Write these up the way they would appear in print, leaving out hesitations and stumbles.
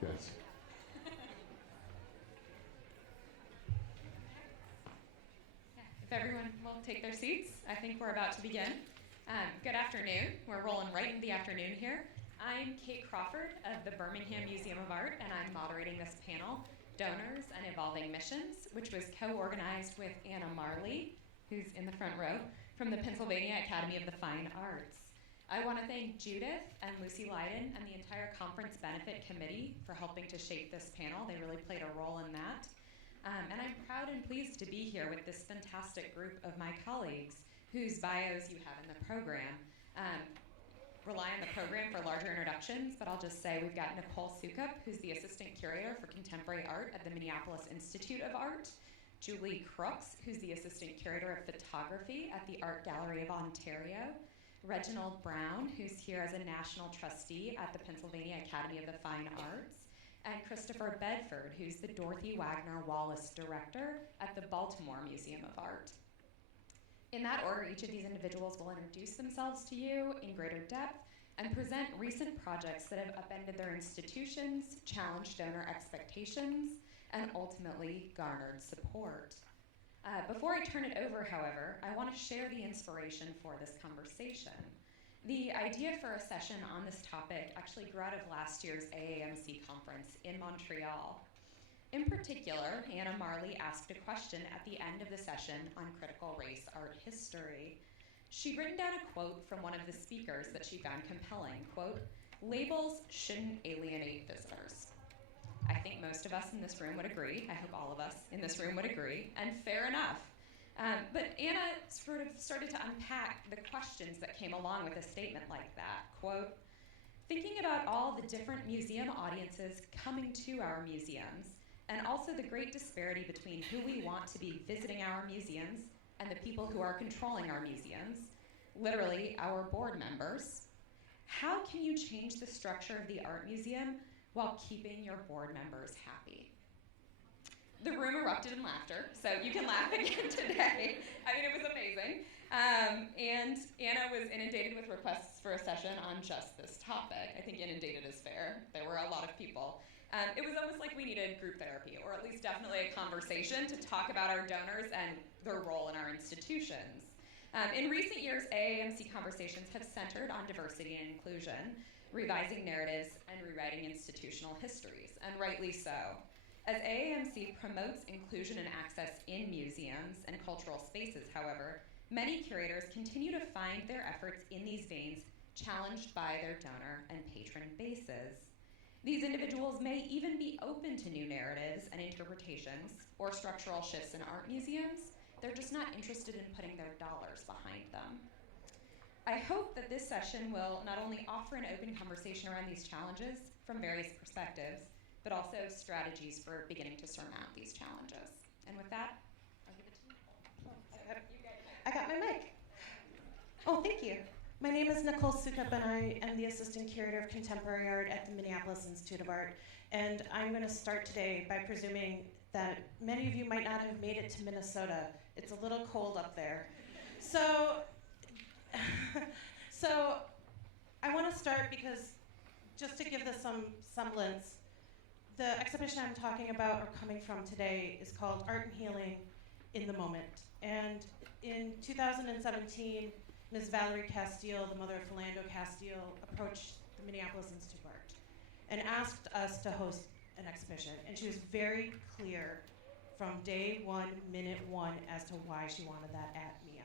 Yes. If everyone will take their seats, I think we're about to begin. Good afternoon. We're rolling right into the afternoon here. I'm Kate Crawford of the Birmingham Museum of Art, and I'm moderating this panel, Donors and Evolving Missions, which was co-organized with Anna Marley, who's in the front row, from the Pennsylvania Academy of the Fine Arts. I want to thank Judith and Lucy Leiden and the entire conference benefit committee for helping to shape this panel. They really played a role in that. And I'm proud and pleased to be here with this fantastic group of my colleagues whose bios you have in the program. Rely on the program for larger introductions, but I'll just say we've got Nicole Sukup, who's the assistant curator for contemporary art at the Minneapolis Institute of Art, Julie Crooks, who's the assistant curator of photography at the Art Gallery of Ontario, Reginald Brown, who's here as a national trustee at the Pennsylvania Academy of the Fine Arts, and Christopher Bedford, who's the Dorothy Wagner Wallace Director at the Baltimore Museum of Art. In that order, each of these individuals will introduce themselves to you in greater depth and present recent projects that have upended their institutions, challenged donor expectations, and ultimately garnered support. Before I turn it over, however, I want to share the inspiration for this conversation. The idea for a session on this topic actually grew out of last year's AAMC conference in Montreal. In particular, Anna Marley asked a question at the end of the session on critical race art history. She'd written down a quote from one of the speakers that she found compelling, quote, "Labels shouldn't alienate visitors." I think most of us in this room would agree. I hope all of us in this room would agree, and fair enough. But Anna sort of started to unpack the questions that came along with a statement like that. Quote, "Thinking about all the different museum audiences coming to our museums, and also the great disparity between who we want to be visiting our museums and the people who are controlling our museums, literally our board members, how can you change the structure of the art museum while keeping your board members happy?" The room erupted in laughter, so you can laugh again today. I mean, it was amazing. And Anna was inundated with requests for a session on just this topic. I think inundated is fair. There were a lot of people. It was almost like we needed group therapy, or at least definitely a conversation to talk about our donors and their role in our institutions. In recent years, AAMC conversations have centered on diversity and inclusion, revising narratives, and rewriting institutional histories, and rightly so. As AAMC promotes inclusion and access in museums and cultural spaces, however, many curators continue to find their efforts in these veins challenged by their donor and patron bases. These individuals may even be open to new narratives and interpretations or structural shifts in art museums. They're just not interested in putting their dollars behind them. I hope that this session will not only offer an open conversation around these challenges from various perspectives, but also strategies for beginning to surmount these challenges. And with that, I'll give it to you. I got my mic. Oh, thank you. My name is Nicole Sukup, and I am the Assistant Curator of Contemporary Art at the Minneapolis Institute of Art. And I'm going to start today by presuming that many of you might not have made it to Minnesota. It's a little cold up there. So I want to start because, just to give this some semblance, the exhibition I'm talking about or coming from today is called Art and Healing in the Moment. And in 2017, Ms. Valerie Castile, the mother of Philando Castile, approached the Minneapolis Institute of Art and asked us to host an exhibition. And she was very clear from day one, minute one, as to why she wanted that at MIA.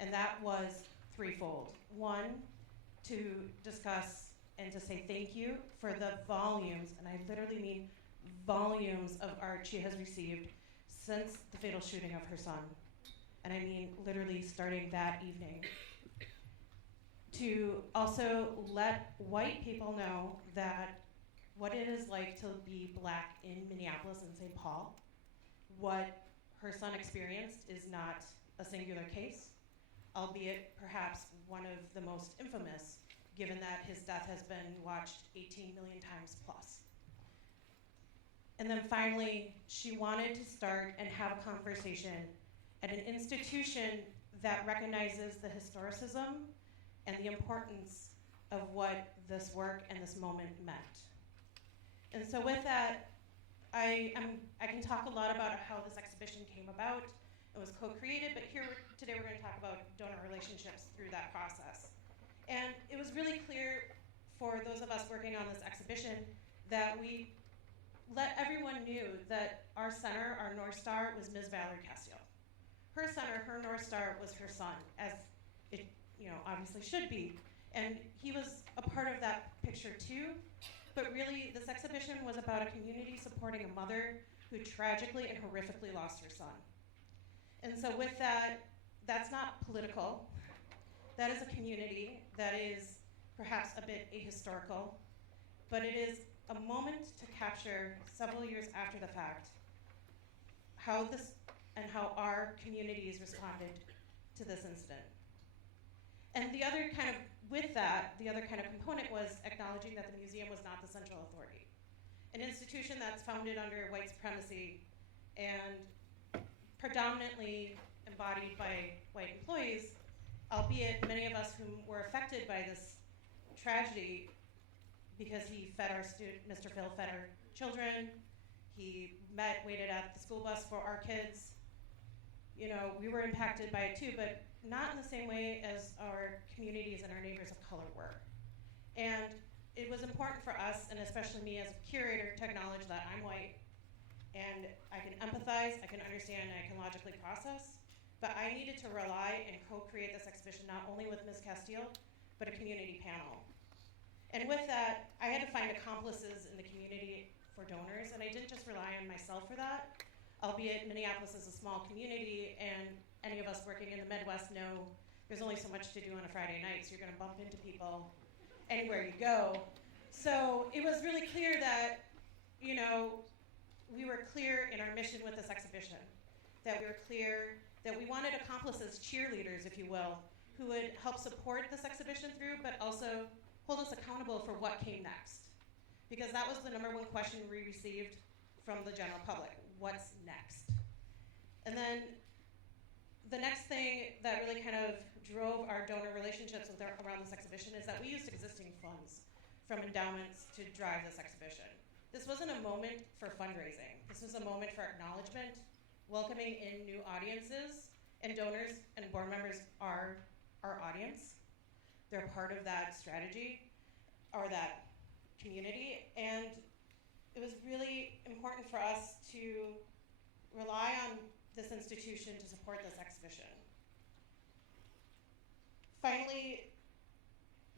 And that was threefold. One, to discuss and to say thank you for the volumes, and I literally mean volumes of art she has received since the fatal shooting of her son. And I mean literally starting that evening. To also let white people know that what it is like to be black in Minneapolis and St. Paul, what her son experienced is not a singular case, albeit perhaps one of the most infamous, given that his death has been watched 18 million times plus. And then finally, she wanted to start and have a conversation at an institution that recognizes the historicism and the importance of what this work and this moment meant. And so with that, I can talk a lot about how this exhibition came about. It was co-created, but today we're going to talk about donor relationships through that process. And it was really clear for those of us working on this exhibition that we let everyone knew that our center, our North Star, was Ms. Valerie Castiel. Her center, her North Star was her son, as it obviously should be. And he was a part of that picture too. But really, this exhibition was about a community supporting a mother who tragically and horrifically lost her son. And so with that, that's not political. That is a community that is perhaps a bit ahistorical, but it is a moment to capture several years after the fact how our communities responded to this incident. And the other kind of component was acknowledging that the museum was not the central authority. An institution that's founded under white supremacy and predominantly embodied by white employees, albeit many of us who were affected by this tragedy because he fed our Mr. Phil fed our children, he waited at the school bus for our kids. We were impacted by it too, but not in the same way as our communities and our neighbors of color were. And it was important for us, and especially me as a curator, to acknowledge that I'm white, and I can empathize, I can understand, and I can logically process, but I needed to rely and co-create this exhibition not only with Ms. Castiel, but a community panel. And with that, I had to find accomplices in the community for donors, and I didn't just rely on myself for that, albeit Minneapolis is a small community, and any of us working in the Midwest know there's only so much to do on a Friday night, so you're gonna bump into people anywhere you go. So it was really clear that, we were clear in our mission with this exhibition, that we were clear that we wanted accomplices, cheerleaders, if you will, who would help support this exhibition through, but also hold us accountable for what came next. Because that was the number one question we received from the general public, what's next? And then the next thing that really kind of drove our donor relationships around this exhibition is that we used existing funds from endowments to drive this exhibition. This wasn't a moment for fundraising. This was a moment for acknowledgement, welcoming in new audiences, and donors and board members are our audience. They're part of that strategy or that community, and it was really important for us to rely on this institution to support this exhibition. Finally,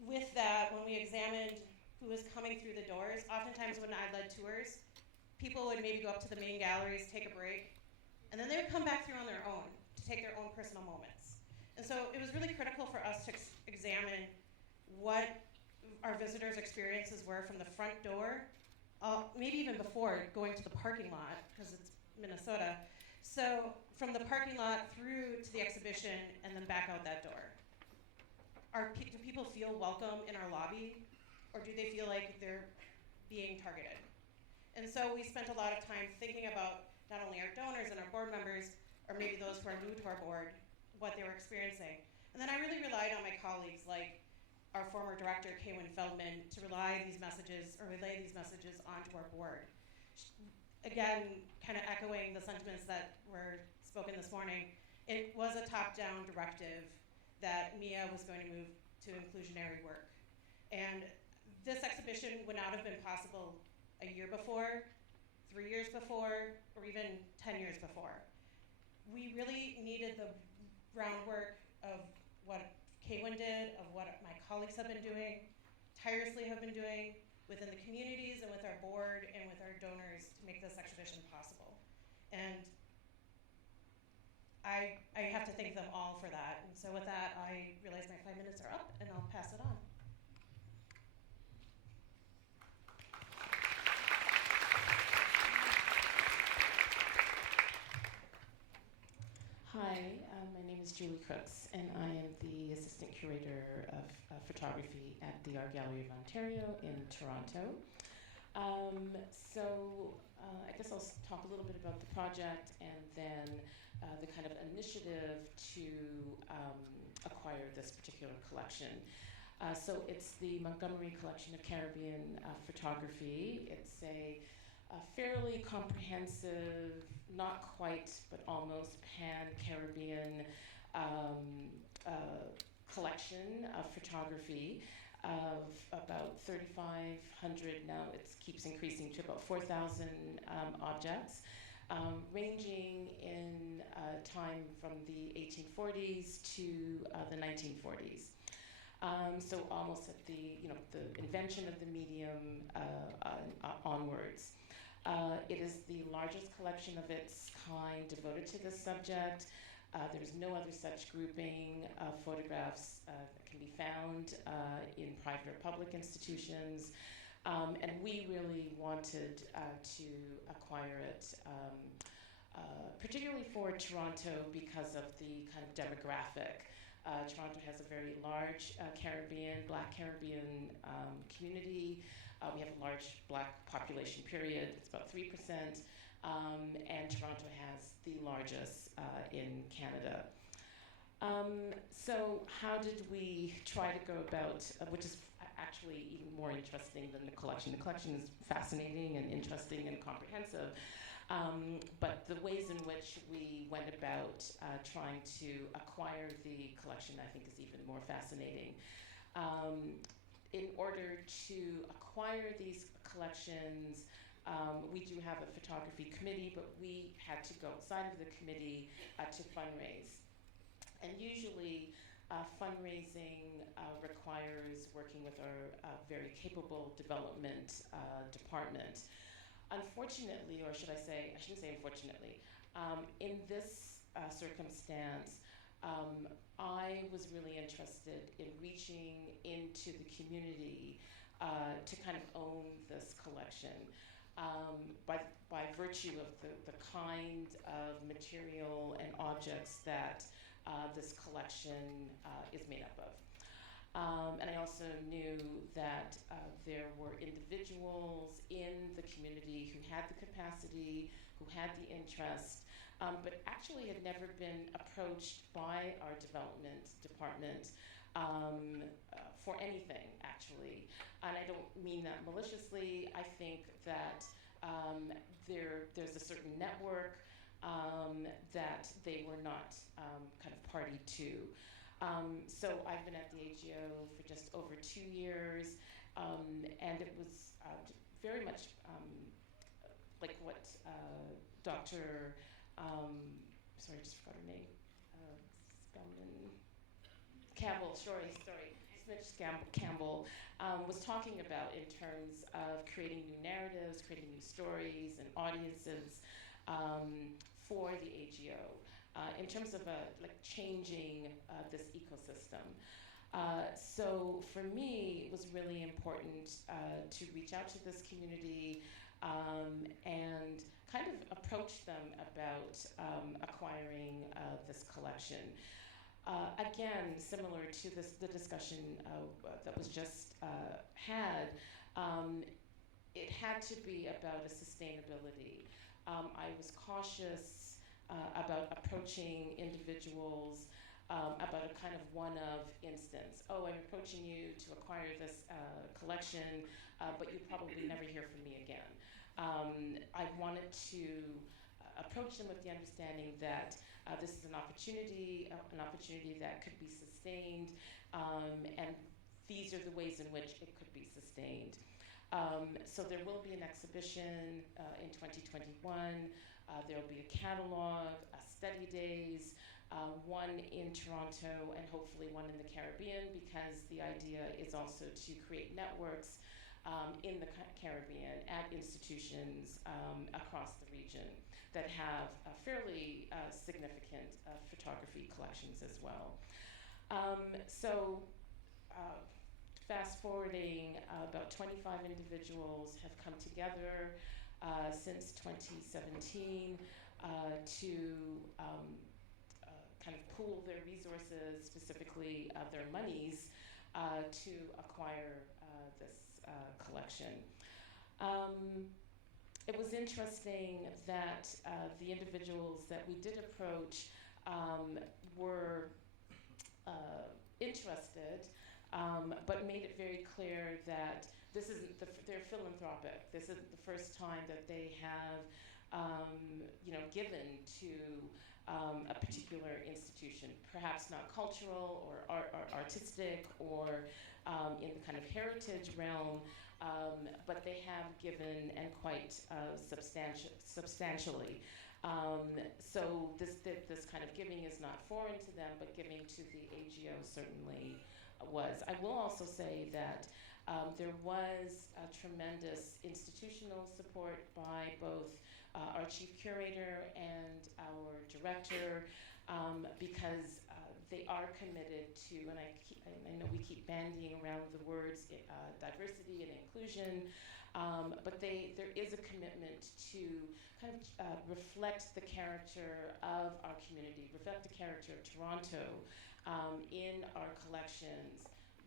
with that, when we examined who was coming through the doors, oftentimes when I led tours, people would maybe go up to the main galleries, take a break, and then they would come back through on their own to take their own personal moments. And so it was really critical for us to examine what our visitors' experiences were from the front door, maybe even before going to the parking lot, because it's Minnesota. So from the parking lot through to the exhibition and then back out that door. Do people feel welcome in our lobby, or do they feel like they're being targeted? And so we spent a lot of time thinking about not only our donors and our board members, or maybe those who are new to our board, what they were experiencing. And then I really relied on my colleagues, like our former director, Kaywin Feldman, to relay these messages onto our board. Again, kind of echoing the sentiments that were spoken this morning, it was a top-down directive that Mia was going to move to inclusionary work. And this exhibition would not have been possible a year before, 3 years before, or even 10 years before. We really needed the groundwork of what Kaywin did, of what my colleagues have been doing, tirelessly have been doing within the communities and with our board and with our donors to make this exhibition possible. And I have to thank them all for that. And so with that, I realize my 5 minutes are up, and I'll pass it on. Hi, my name is Julie Crooks, and I am the Assistant Curator of Photography at the Art Gallery of Ontario in Toronto. I guess I'll talk a little bit about the project and then the kind of initiative to acquire this particular collection. So it's the Montgomery collection of Caribbean photography. It's a fairly comprehensive, not quite, but almost pan-Caribbean collection of photography of about 3,500, now it keeps increasing to about 4,000 objects, ranging in time from the 1840s to the 1940s. So almost at the invention of the medium onwards. It is the largest collection of its kind devoted to this subject. There's no other such grouping of photographs that can be found in private or public institutions. And we really wanted to acquire it, particularly for Toronto because of the kind of demographic. Toronto has a very large Black Caribbean community. We have a large Black population, period. It's about 3%. And Toronto has the largest in Canada. So how did we try to go about, which is actually even more interesting than the collection. The collection is fascinating and interesting and comprehensive. But the ways in which we went about trying to acquire the collection, I think, is even more fascinating. In order to acquire these collections, we do have a photography committee, but we had to go outside of the committee to fundraise. And usually, fundraising requires working with our very capable development department. Unfortunately, or should I say, I shouldn't say unfortunately, in this circumstance, I was really interested in reaching into the community to kind of own this collection by virtue of the kind of material and objects that this collection is made up of. And I also knew that there were individuals in the community who had the capacity, who had the interest, but actually had never been approached by our development department for anything, actually. And I don't mean that maliciously. I think that there's a certain network that they were not kind of party to. So I've been at the AGO for just over 2 years, and it was very much like what Dr. Sorry, I just forgot her name. Campbell, sorry. Smith Campbell was talking about in terms of creating new narratives, creating new stories and audiences for the AGO. In terms of changing this ecosystem. So for me, it was really important to reach out to this community and kind of approach them about acquiring this collection. Again, similar to the discussion that was just had, it had to be about a sustainability. I was cautious about approaching individuals about a kind of one-of instance. Oh, I'm approaching you to acquire this collection, but you probably never hear from me again. I wanted to approach them with the understanding that this is an opportunity that could be sustained, and these are the ways in which it could be sustained. So there will be an exhibition in 2021. There will be a catalog, study days, one in Toronto and hopefully one in the Caribbean, because the idea is also to create networks in the Caribbean at institutions across the region that have fairly significant photography collections as well. So fast forwarding, about 25 individuals have come together since 2017 to kind of pool their resources, specifically their monies, to acquire this collection. It was interesting that the individuals that we did approach were interested, but made it very clear that this isn't they're philanthropic. This isn't the first time that they have, given to a particular institution, perhaps not cultural or artistic or in the kind of heritage realm, but they have given, and quite substantially. So this kind of giving is not foreign to them, but giving to the AGO certainly was. I will also say that there was a tremendous institutional support by both our chief curator and our director, because they are committed to, and I know we keep bandying around the words diversity and inclusion, but there is a commitment to kind of reflect the character of our community, reflect the character of Toronto in our collections,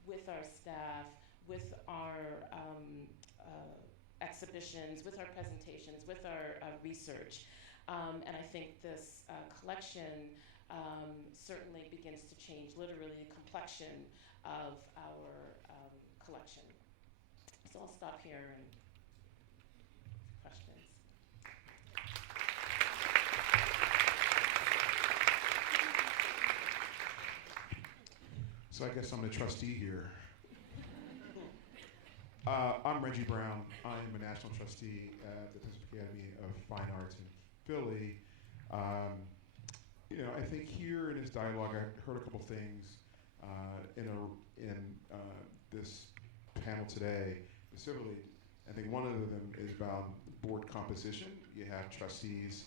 with our staff, with our exhibitions, with our presentations, with our research. And I think this collection certainly begins to change literally the complexion of our collection. So I'll stop here and questions. So I guess I'm the trustee here. I'm Reggie Brown. I'm a national trustee at the Pacific Academy of Fine Arts in Philly. I think here in this dialogue, I heard a couple things in this panel today. Specifically, I think one of them is about board composition. You have trustees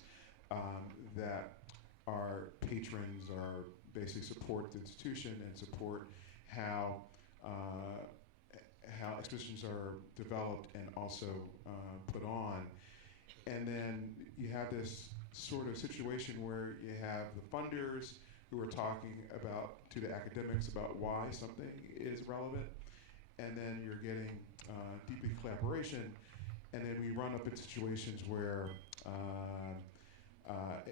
that are patrons, or basically support the institution and support how exhibitions are developed and also put on. And then you have this sort of situation where you have the funders who are talking to the academics about why something is relevant, and then you're getting deep collaboration, and then we run up in situations where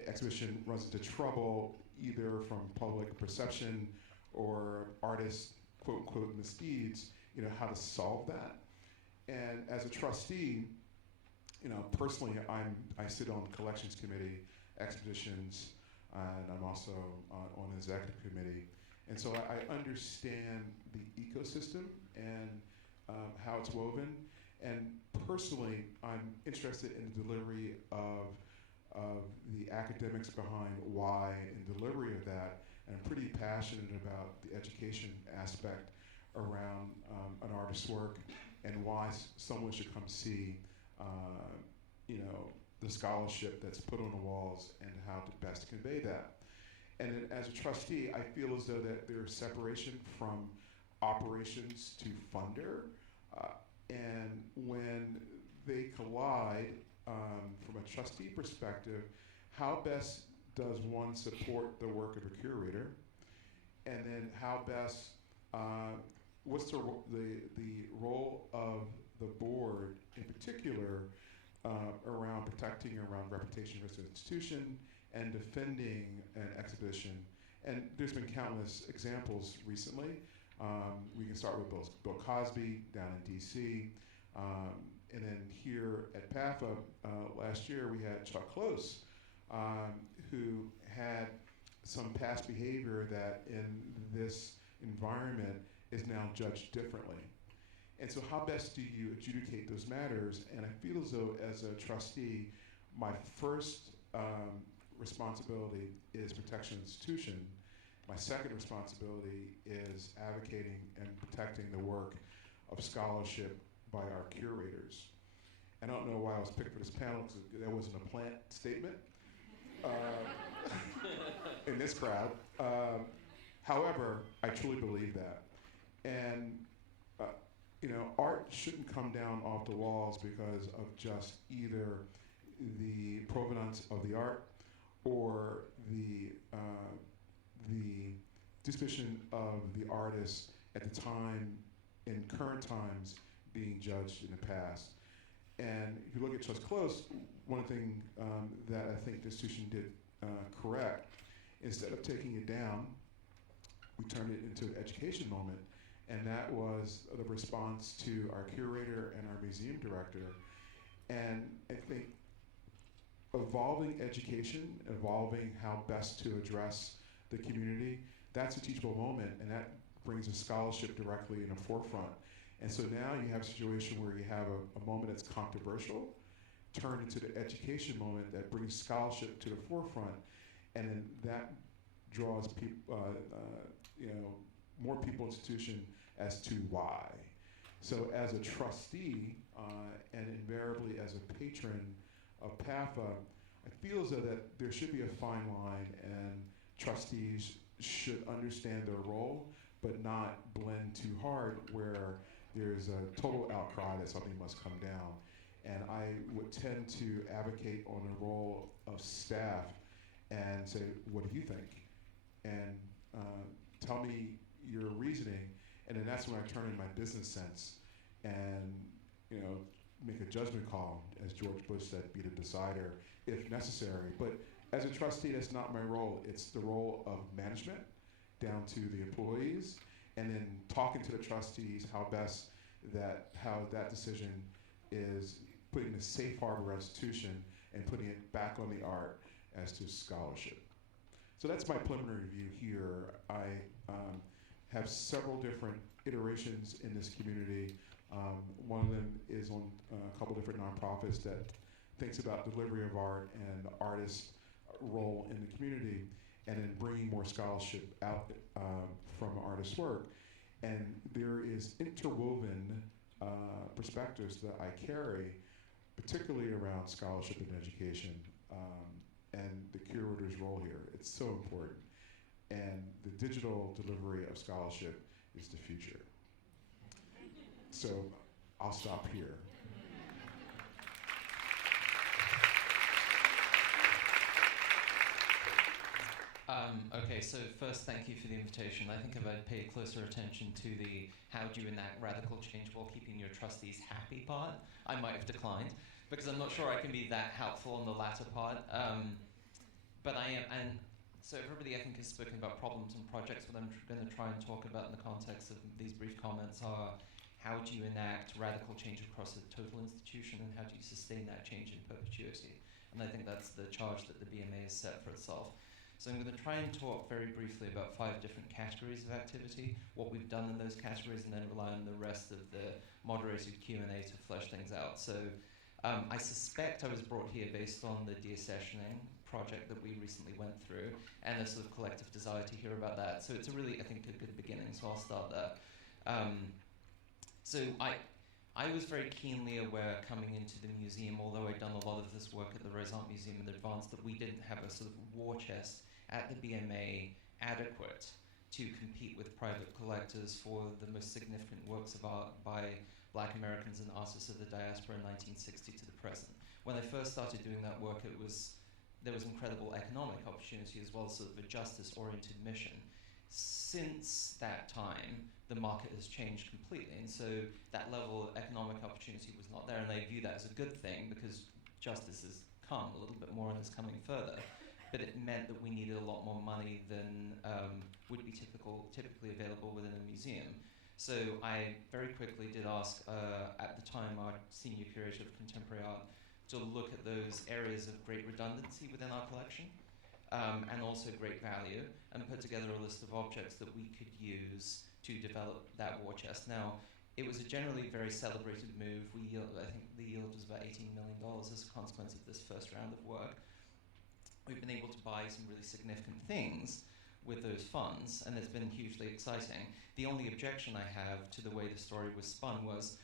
exhibition runs into trouble, either from public perception or artists, quote unquote, misdeeds, how to solve that. And as a trustee, personally, I sit on the collections committee, exhibitions, and I'm also on the executive committee. And so I understand the ecosystem and how it's woven. And personally, I'm interested in the delivery of the academics behind why and delivery of that. And I'm pretty passionate about the education aspect around an artist's work and why someone should come see the scholarship that's put on the walls and how to best convey that. And then as a trustee, I feel as though that there's separation from operations to funder. And when they collide, from a trustee perspective, how best does one support the work of a curator? And then how best, what's the role of the board in particular around protecting around reputation risk of institution and defending an exhibition? And there's been countless examples recently. We can start with Bill Cosby down in DC. And then here at PAFA last year, we had Chuck Close, who had some past behavior that in this environment is now judged differently. And so how best do you adjudicate those matters? And I feel as though as a trustee, my first responsibility is protection of the institution. My second responsibility is advocating and protecting the work of scholarship by our curators. And I don't know why I was picked for this panel, because that wasn't a plant statement in this crowd. However, I truly believe that. And art shouldn't come down off the walls because of just either the provenance of the art or the disposition of the artist at the time, in current times, being judged in the past. And if you look at Just Close, one thing that I think the institution did correct, instead of taking it down, we turned it into an education moment and that was the response to our curator and our museum director. And I think evolving education, evolving how best to address the community, that's a teachable moment, and that brings a scholarship directly in the forefront. And so now you have a situation where you have a moment that's controversial turned into the education moment that brings scholarship to the forefront, and then that draws more people institution as to why. So as a trustee, and invariably as a patron of PAFA, I feel as though that there should be a fine line, and trustees should understand their role, but not blend too hard where there's a total outcry that something must come down. And I would tend to advocate on the role of staff and say, what do you think? And tell me your reasoning, and then that's when I turn in my business sense and make a judgment call, as George Bush said, be the decider if necessary. But as a trustee, that's not my role. It's the role of management down to the employees, and then talking to the trustees how that decision is putting the safe harbor restitution and putting it back on the art as to scholarship. So that's my preliminary review here. I have several different iterations in this community. One of them is on a couple different nonprofits that thinks about delivery of art and the artist's role in the community, and then bringing more scholarship out from artist's work. And there is interwoven perspectives that I carry, particularly around scholarship and education, and the curator's role here. It's so important. And the digital delivery of scholarship is the future. So I'll stop here. Okay, so first, thank you for the invitation. I think if I'd paid closer attention to the how do you enact radical change while keeping your trustees happy part, I might have declined, because I'm not sure I can be that helpful on the latter part. But I am, and so everybody I think has spoken about problems and projects. What I'm going to try and talk about in the context of these brief comments are how do you enact radical change across a total institution, and how do you sustain that change in perpetuity? And I think that's the charge that the BMA has set for itself. So I'm going to try and talk very briefly about 5 different categories of activity, what we've done in those categories, and then rely on the rest of the moderated Q&A to flesh things out. So I suspect I was brought here based on the deaccessioning project that we recently went through, and a sort of collective desire to hear about that. So it's a really, I think, a good beginning, so I'll start there. So I was very keenly aware coming into the museum, although I'd done a lot of this work at the Renaissance Museum in advance, that we didn't have a sort of war chest at the BMA adequate to compete with private collectors for the most significant works of art by Black Americans and artists of the diaspora in 1960 to the present. When I first started doing that work, there was incredible economic opportunity as well as sort of a justice-oriented mission. Since that time, the market has changed completely, and so that level of economic opportunity was not there, and I view that as a good thing because justice has come a little bit more and is coming further, but it meant that we needed a lot more money than would be typically available within a museum. So I very quickly did ask, at the time, our senior curator of contemporary art to look at those areas of great redundancy within our collection, and also great value, and put together a list of objects that we could use to develop that war chest. Now, it was a generally very celebrated move. I think the yield was about $18 million as a consequence of this first round of work. We've been able to buy some really significant things with those funds, and it's been hugely exciting. The only objection I have to the way the story was spun was,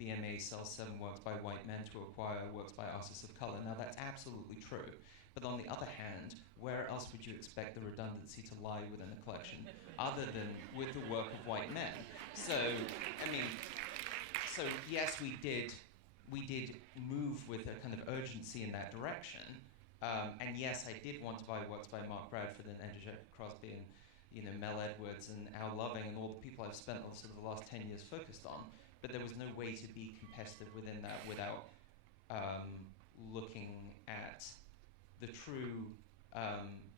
BMA sells 7 works by white men to acquire works by artists of color. Now, that's absolutely true. But on the other hand, where else would you expect the redundancy to lie within a collection other than with the work of white men? So yes, we did move with a kind of urgency in that direction. And yes, I did want to buy works by Mark Bradford and Andrew Crosby and Mel Edwards and Al Loving and all the people I've spent sort of the last 10 years focused on. But there was no way to be competitive within that without looking at the true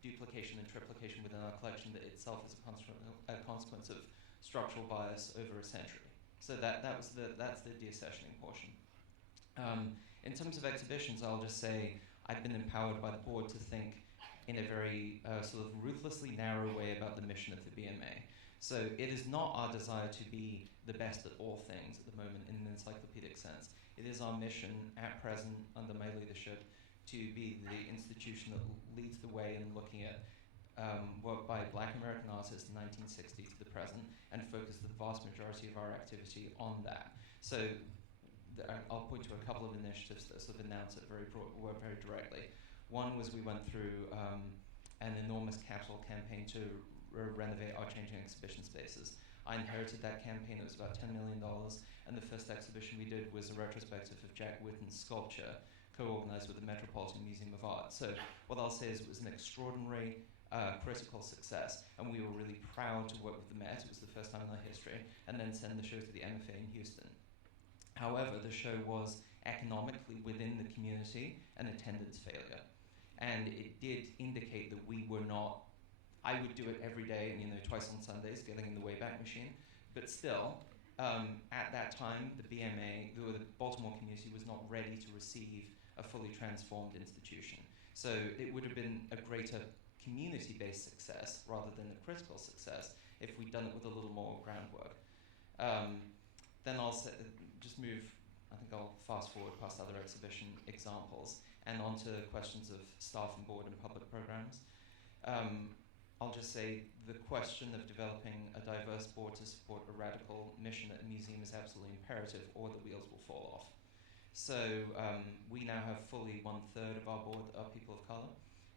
duplication and triplication within our collection that itself is a consequence of structural bias over a century. So that's the deaccessioning portion. In terms of exhibitions, I'll just say I've been empowered by the board to think in a very sort of ruthlessly narrow way about the mission of the BMA. So it is not our desire to be the best at all things at the moment in an encyclopedic sense. It is our mission at present, under my leadership, to be the institution that leads the way in looking at work by Black American artists in 1960 to the present, and focus the vast majority of our activity on that. So I'll point to a couple of initiatives that sort of announce it very directly. One was we went through an enormous capital campaign to renovate our changing exhibition spaces. I inherited that campaign. It was about $10 million, and the first exhibition we did was a retrospective of Jack Whitten's sculpture, co-organized with the Metropolitan Museum of Art. So what I'll say is it was an extraordinary critical success, and we were really proud to work with the Met. It was the first time in our history, and then send the show to the MFA in Houston. However, the show was economically within the community an attendance failure, and it did indicate that we were not. I would do it every day, and twice on Sundays, getting in the Wayback Machine. But still, at that time, the BMA, the Baltimore community, was not ready to receive a fully transformed institution. So it would have been a greater community-based success rather than a critical success if we'd done it with a little more groundwork. Then I'll just move, I think I'll fast forward past other exhibition examples and onto questions of staff and board and public programs. I'll just say the question of developing a diverse board to support a radical mission at a museum is absolutely imperative, or the wheels will fall off. So we now have fully 1/3 of our board are people of color,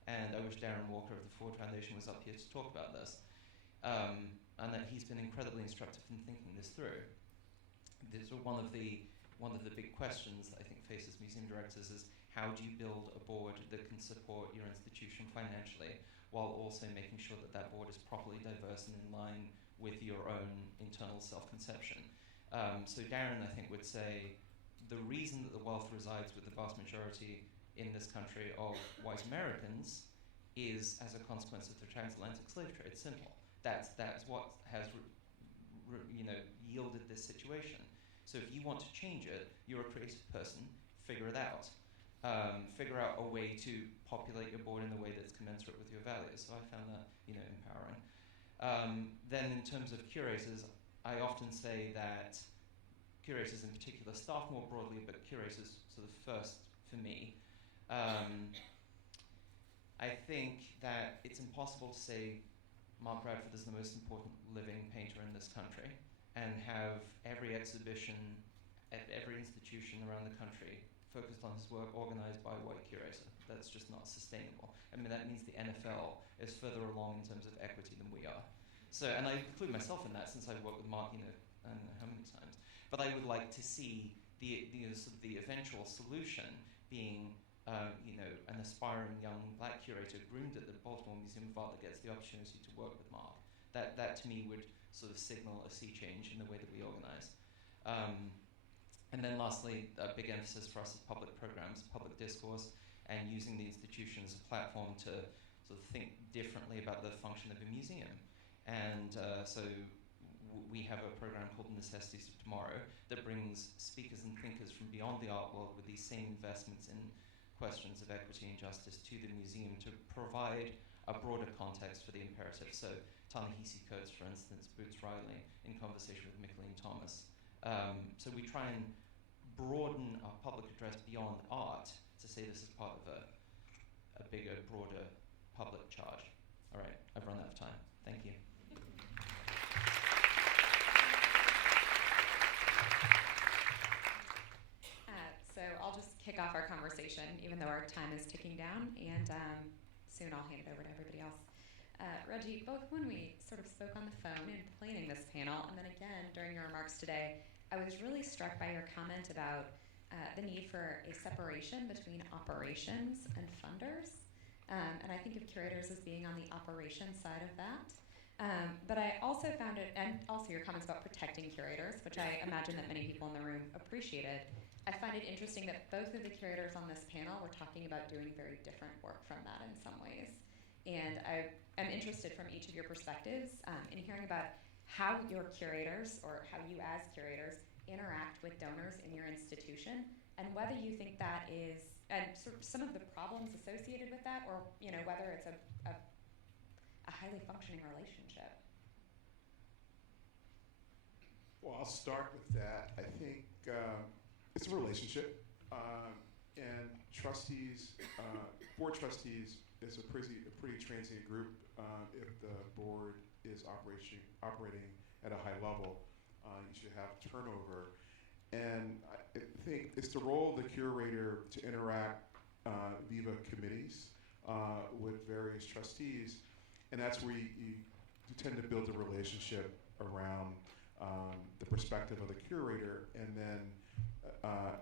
and I wish Darren Walker of the Ford Foundation was up here to talk about this, and that he's been incredibly instructive in thinking this through. This is one of the big questions that I think faces museum directors is how do you build a board that can support your institution financially, while also making sure that that board is properly diverse and in line with your own internal self-conception. So Darren, I think, would say the reason that the wealth resides with the vast majority in this country of white Americans is as a consequence of the transatlantic slave trade. Simple. That's what has yielded this situation. So if you want to change it, you're a creative person, figure it out. Figure out a way to populate your board in a way that's commensurate with your values. So I found that empowering. Then in terms of curators, I often say that curators in particular, staff more broadly, but curators sort of first for me. I think that it's impossible to say Mark Bradford is the most important living painter in this country and have every exhibition at every institution around the country focused on his work organized by a white curator. That's just not sustainable. I mean, that means the NFL is further along in terms of equity than we are. So, and I include myself in that since I've worked with Mark, I don't know how many times. But I would like to see the eventual solution being, an aspiring young black curator groomed at the Baltimore Museum of Art that gets the opportunity to work with Mark. That to me would sort of signal a sea change in the way that we organize. And then lastly, a big emphasis for us is public programs, public discourse, and using the institution as a platform to sort of think differently about the function of a museum. And so we have a program called Necessities of Tomorrow that brings speakers and thinkers from beyond the art world with these same investments in questions of equity and justice to the museum to provide a broader context for the imperative. So Ta-Nehisi Coates, for instance, Boots Riley, in conversation with Micheline Thomas. So we try and broaden our public address beyond art to say this is part of a bigger, broader public charge. All right, I've run out of time. Thank you. So I'll just kick off our conversation, even though our time is ticking down, and soon I'll hand it over to everybody else. Reggie, both when we sort of spoke on the phone in planning this panel, and then again during your remarks today, I was really struck by your comment about the need for a separation between operations and funders. And I think of curators as being on the operations side of that. But I also found it, and also your comments about protecting curators, which I imagine that many people in the room appreciated. I find it interesting that both of the curators on this panel were talking about doing very different work from that in some ways. And I am interested from each of your perspectives in hearing about how your curators, or how you as curators, interact with donors in your institution, and whether you think that is, and sort of some of the problems associated with that, or whether it's a highly functioning relationship. Well, I'll start with that. I think it's a relationship, and trustees, board trustees, is a pretty transient group. If the board is operating at a high level, you should have turnover. And I think it's the role of the curator to interact via committees with various trustees, and that's where you tend to build a relationship around the perspective of the curator, and then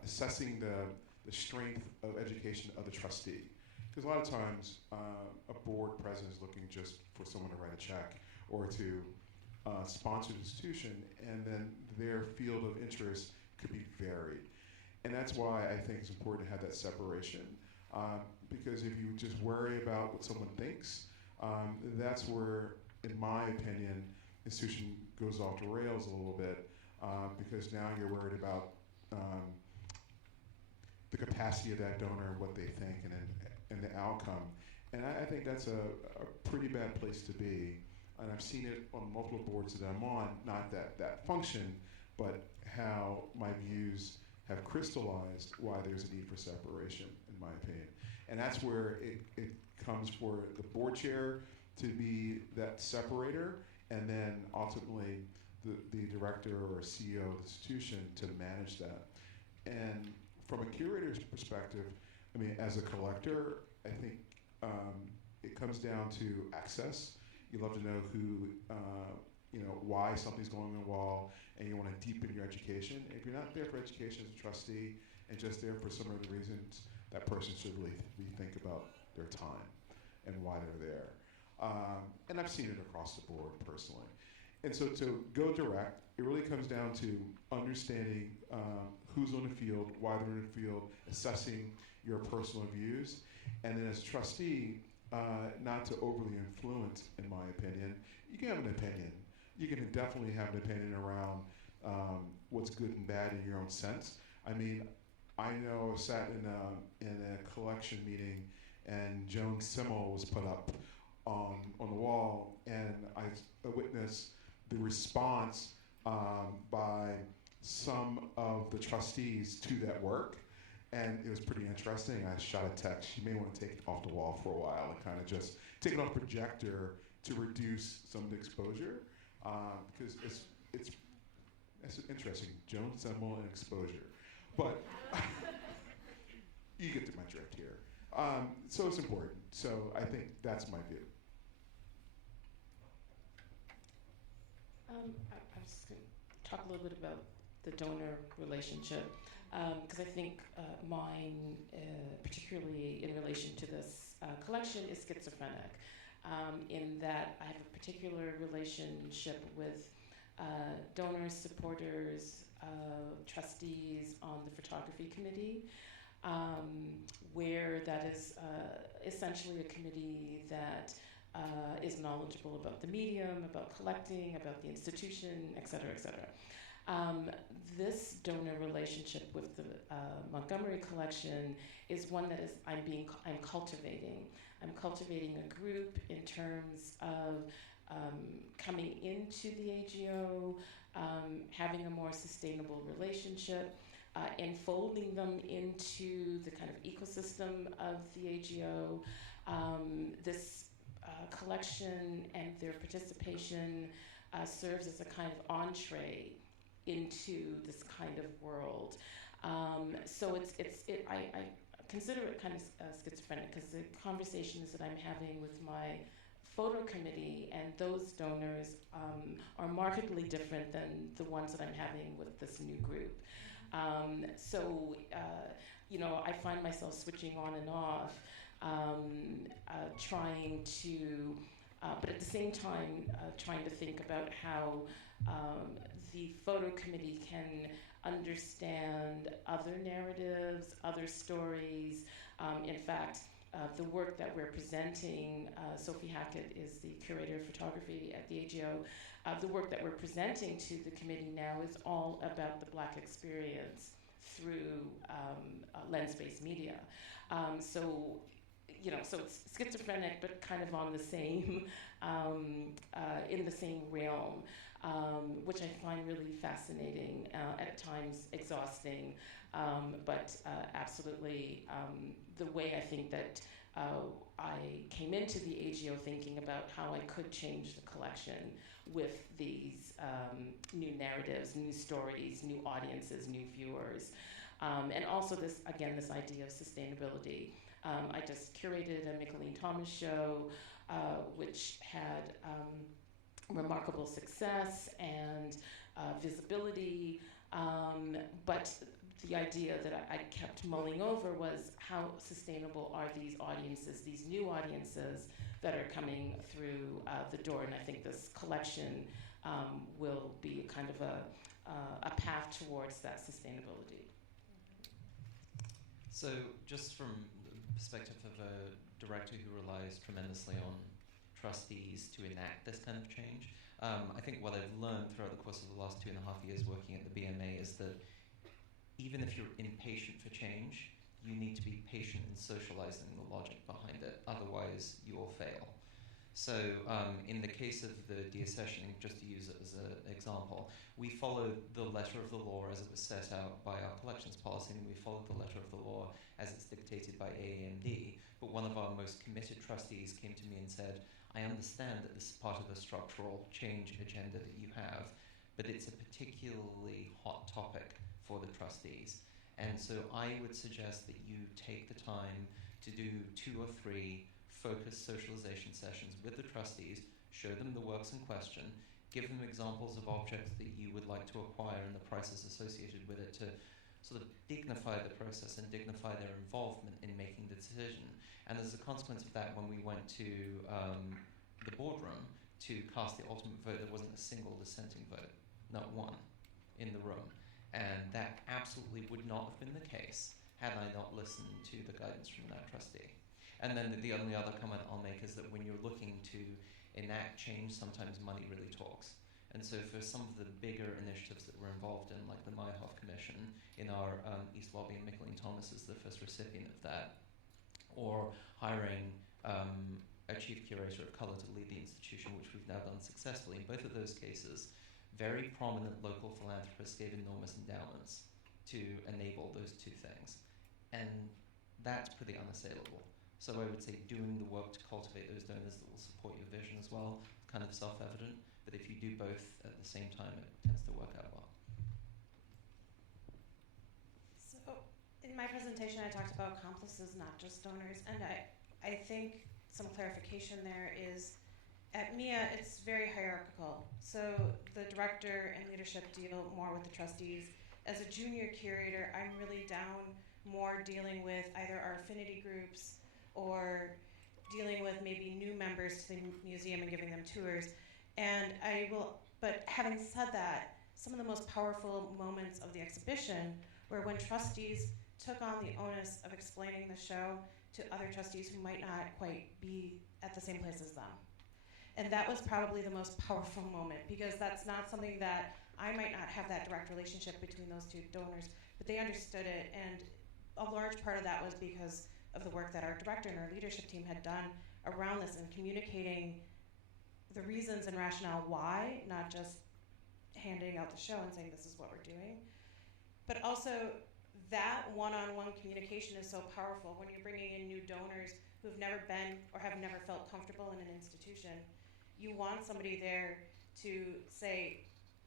assessing the strength of education of the trustee. Because a lot of times, a board president is looking just for someone to write a check or to sponsor the institution, and then their field of interest could be varied. And that's why I think it's important to have that separation. Because if you just worry about what someone thinks, that's where, in my opinion, institution goes off the rails a little bit, because now you're worried about the capacity of that donor and what they think and the outcome. And I think that's a pretty bad place to be. And I've seen it on multiple boards that I'm on, not that function, but how my views have crystallized why there's a need for separation, in my opinion. And that's where it comes for the board chair to be that separator, and then ultimately the director or CEO of the institution to manage that. And from a curator's perspective, I mean, as a collector, I think it comes down to access. You love to know who, why something's going on the wall, and you want to deepen your education. If you're not there for education as a trustee and just there for some other reasons, that person should really rethink about their time and why they're there. And I've seen it across the board personally. And so to go direct, it really comes down to understanding who's on the field, why they're in the field, assessing your personal views, and then as a trustee, not to overly influence, in my opinion. You can have an opinion. You can definitely have an opinion around what's good and bad in your own sense. I mean, I know I sat in a collection meeting, and Joan Simmel was put up on the wall, and I witnessed the response by some of the trustees to that work, and it was pretty interesting. I shot a text. You may want to take it off the wall for a while and kind of just take it off projector to reduce some of the exposure, because it's interesting. Joan Simmel and exposure, but you get to my drift here. So it's important. So I think that's my view. I'm just going to talk a little bit about the donor relationship, because I think mine, particularly in relation to this collection, is schizophrenic, in that I have a particular relationship with donors, supporters, trustees on the photography committee, where that is essentially a committee that is knowledgeable about the medium, about collecting, about the institution, et cetera, et cetera. This donor relationship with the Montgomery collection is one that I'm cultivating. I'm cultivating a group in terms of coming into the AGO, having a more sustainable relationship, enfolding them into the kind of ecosystem of the AGO. This collection and their participation serves as a kind of entree into this kind of world. So I consider it kind of schizophrenic, because the conversations that I'm having with my photo committee and those donors are markedly different than the ones that I'm having with this new group. I find myself switching on and off, trying to, but at the same time, trying to think about how the photo committee can understand other narratives, other stories. In fact, the work that we're presenting, Sophie Hackett is the curator of photography at the AGO. The work that we're presenting to the committee now is all about the Black experience through lens-based media. So it's schizophrenic, but kind of on the same, in the same realm, which I find really fascinating, at times exhausting, but absolutely the way I think that I came into the AGO thinking about how I could change the collection with these new narratives, new stories, new audiences, new viewers. And also this idea of sustainability. I just curated a Nicole Thomas show, which had remarkable success and visibility, but the idea that I kept mulling over was how sustainable are these audiences, these new audiences that are coming through the door, and I think this collection will be kind of a path towards that sustainability. So just from the perspective of a director who relies tremendously on trustees to enact this kind of change, I think what I've learned throughout the course of the last 2.5 years working at the BMA is that even if you're impatient for change, you need to be patient in socializing the logic behind it, otherwise you will fail. So in the case of the deaccessioning, just to use it as an example, we followed the letter of the law as it was set out by our collections policy, and we followed the letter of the law as it's dictated by AAMD. But one of our most committed trustees came to me and said, I understand that this is part of the structural change agenda that you have, but it's a particularly hot topic for the trustees. And so I would suggest that you take the time to do 2 or 3 focused socialization sessions with the trustees, show them the works in question, give them examples of objects that you would like to acquire and the prices associated with it to sort of dignify the process and dignify their involvement in making the decision. And as a consequence of that, when we went to the boardroom to cast the ultimate vote, there wasn't a single dissenting vote, not one, in the room. And that absolutely would not have been the case had I not listened to the guidance from that trustee. And then the only other comment I'll make is that when you're looking to enact change, sometimes money really talks. And so for some of the bigger initiatives that we're involved in, like the Meyerhoff Commission in our East Lobby, and Micheline Thomas is the first recipient of that, or hiring a chief curator of color to lead the institution, which we've now done successfully. In both of those cases, very prominent local philanthropists gave enormous endowments to enable those 2 things. And that's pretty unassailable. So I would say doing the work to cultivate those donors that will support your vision as well, kind of self-evident, but if you do both at the same time, it tends to work out well. So in my presentation, I talked about accomplices, not just donors, and I think some clarification there is, at MIA, it's very hierarchical. So the director and leadership deal more with the trustees. As a junior curator, I'm really down more dealing with either our affinity groups or dealing with maybe new members to the museum and giving them tours. But having said that, some of the most powerful moments of the exhibition were when trustees took on the onus of explaining the show to other trustees who might not quite be at the same place as them. And that was probably the most powerful moment, because that's not something that I might not have that direct relationship between those 2 donors, but they understood it, and a large part of that was because of the work that our director and our leadership team had done around this and communicating the reasons and rationale why, not just handing out the show and saying this is what we're doing. But also that one-on-one communication is so powerful when you're bringing in new donors who've never been or have never felt comfortable in an institution. You want somebody there to say,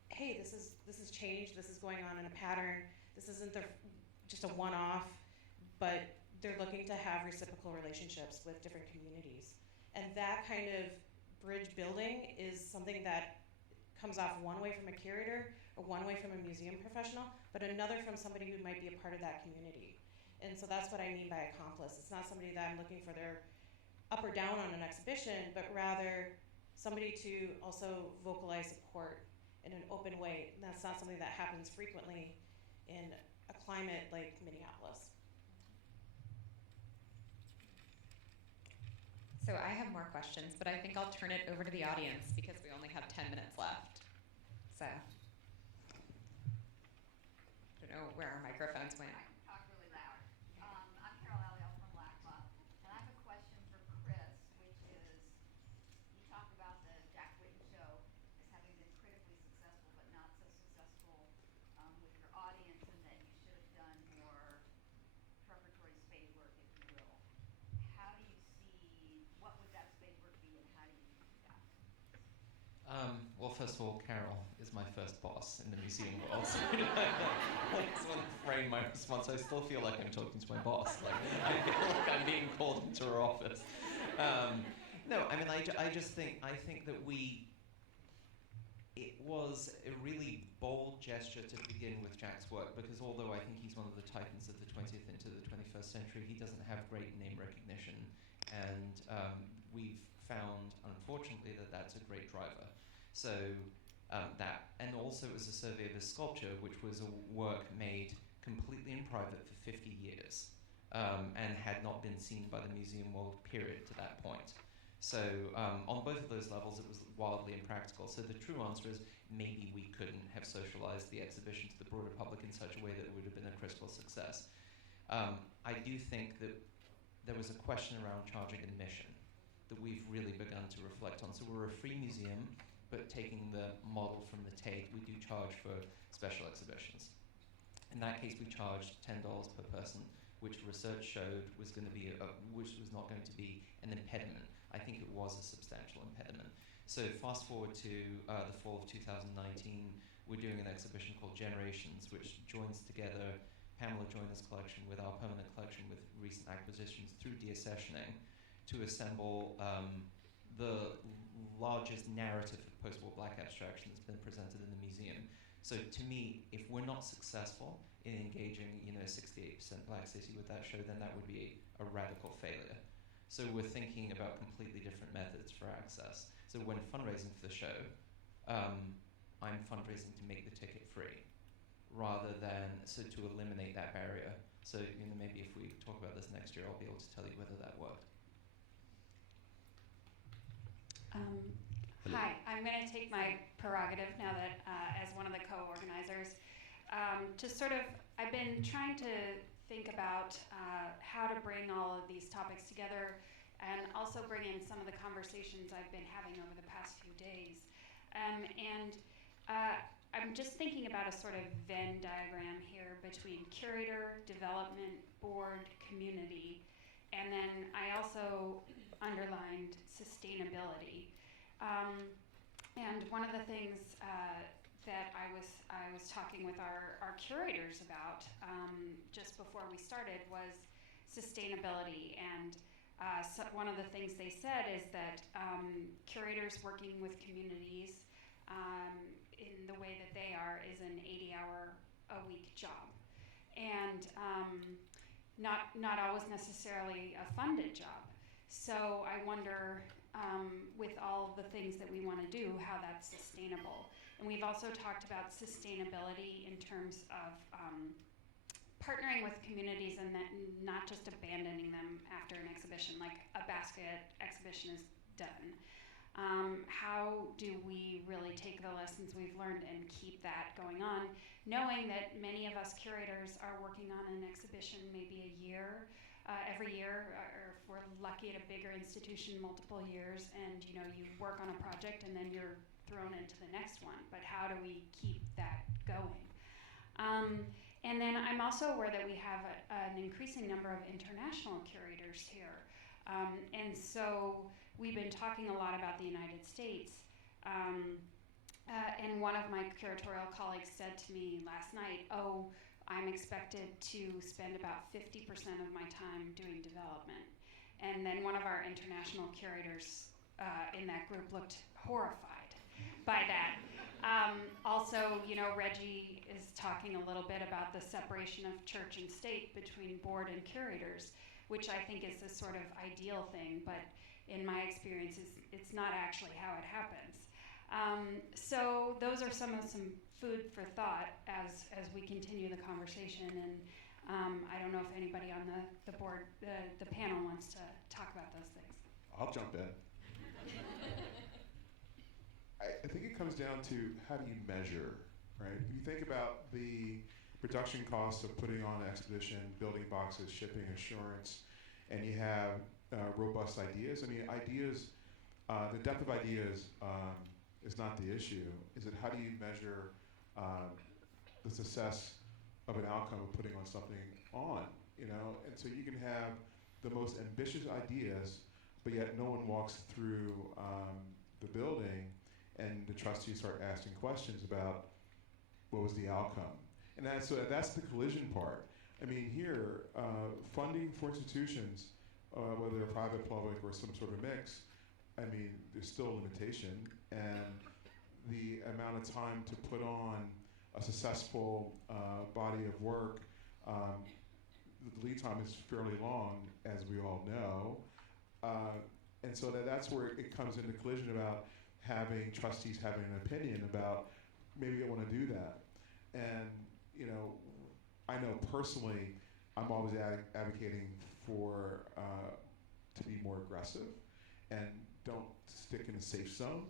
hey, this is change, this is going on in a pattern, this isn't just a one-off, but they're looking to have reciprocal relationships with different communities. And that kind of bridge building is something that comes off one way from a curator or one way from a museum professional, but another from somebody who might be a part of that community. And so that's what I mean by accomplice. It's not somebody that I'm looking for their up or down on an exhibition, but rather somebody to also vocalize support in an open way. And that's not something that happens frequently in a climate like Minneapolis. So I have more questions, but I think I'll turn it over to the audience because we only have 10 minutes left. So, I don't know where our microphones went. I can talk really loud. I'm Carol Elliott from Blackma, and I have a question for Chris, which is, you talked about the Jack Whitten show as having been critically successful, but not so successful with your audience, and that you should have done more preparatory spade work, if you will. How do you see, what would that spade work be, and how do you do that? Well, first of all, Carol is my first boss in the museum world. So I just want to frame my response. I still feel like I'm talking to my boss. Like, I feel like I'm being called into her office. No, I mean, I just think, that it was a really bold gesture to begin with Jack's work, because although I think he's one of the titans of the 20th into the 21st century, he doesn't have great name recognition. And we've found, unfortunately, that that's a great driver. So that, and also it was a survey of his sculpture, which was a work made completely in private for 50 years and had not been seen by the museum world, period, to that point. So on both of those levels, it was wildly impractical. So the true answer is maybe we couldn't have socialized the exhibition to the broader public in such a way that it would have been a critical success. I do think that there was a question around charging admission that we've really begun to reflect on. So we're a free museum, but taking the model from the Tate, we do charge for special exhibitions. In that case, we charged $10 per person, which research showed was going to be, which was not going to be an impediment. I think it was a substantial impediment. So fast forward to the fall of 2019, we're doing an exhibition called Generations, which joins together Pamela Joyner's collection with our permanent collection with recent acquisitions through deaccessioning to assemble the largest narrative of post-war black abstraction that's been presented in the museum. So to me, if we're not successful in engaging, 68% black city with that show, then that would be a radical failure. So we're thinking about completely different methods for access. So when fundraising for the show, I'm fundraising to make the ticket free, rather than to eliminate that barrier. So maybe if we talk about this next year, I'll be able to tell you whether that worked. Hi, I'm going to take my prerogative now that, as one of the co-organizers, I've been trying to think about how to bring all of these topics together and also bring in some of the conversations I've been having over the past few days. I'm just thinking about a sort of Venn diagram here between curator, development, board, community, and then I also underlined sustainability. And one of the things that I was talking with our curators about just before we started was sustainability. And so one of the things they said is that curators working with communities in the way that they are is an 80-hour-a-week job, and not always necessarily a funded job. So I wonder, with all the things that we want to do, how that's sustainable. And we've also talked about sustainability in terms of partnering with communities and that not just abandoning them after an exhibition, like a basket exhibition is done. How do we really take the lessons we've learned and keep that going on, knowing that many of us curators are working on an exhibition maybe a year, every year, or if we're lucky at a bigger institution, multiple years, and you work on a project and then you're thrown into the next one. But how do we keep that going? And then I'm also aware that we have an increasing number of international curators here. And so we've been talking a lot about the United States. And one of my curatorial colleagues said to me last night, I'm expected to spend about 50% of my time doing development. And then one of our international curators in that group looked horrified by that. Also, Reggie is talking a little bit about the separation of church and state between board and curators, which I think is a sort of ideal thing, but in my experience, it's not actually how it happens. So those are some food for thought as we continue the conversation, and I don't know if anybody on the board, the panel wants to talk about those things. I'll jump in. I think it comes down to how do you measure, right? If you think about the production costs of putting on an expedition, building boxes, shipping, insurance, and you have robust ideas. I mean, ideas, the depth of ideas is not the issue. Is it how do you measure the success of an outcome of putting on something on, you know? And so you can have the most ambitious ideas, but yet no one walks through the building and the trustees start asking questions about what was the outcome. And that's the collision part. I mean, here, funding for institutions, whether they're private, public, or some sort of mix, I mean, there's still a limitation, and the amount of time to put on a successful body of work, the lead time is fairly long, as we all know. And so that's where it comes into collision about having trustees having an opinion about maybe I want to do that. And, you know, I know personally I'm always advocating for to be more aggressive and don't stick in a safe zone